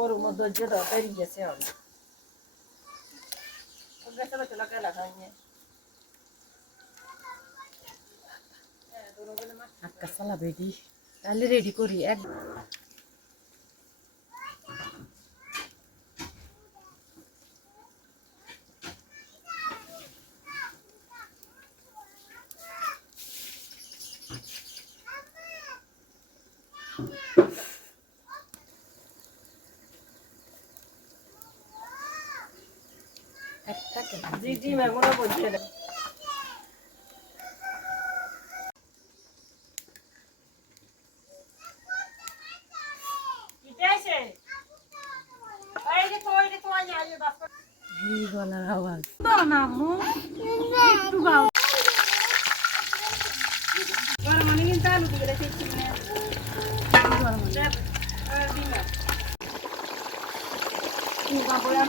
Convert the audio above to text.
ওর মধ্যে যেটা বেরিয়ে গেছে আক্কা সালা বেডি তাহলে রেডি করি এক জি জি মেমোনা বলছে গলার আওয়াজ না মু একটু গাও গরম মানে কিন্তু আলু দিয়ে রেখেছি না গরম দিন কি বাবুরা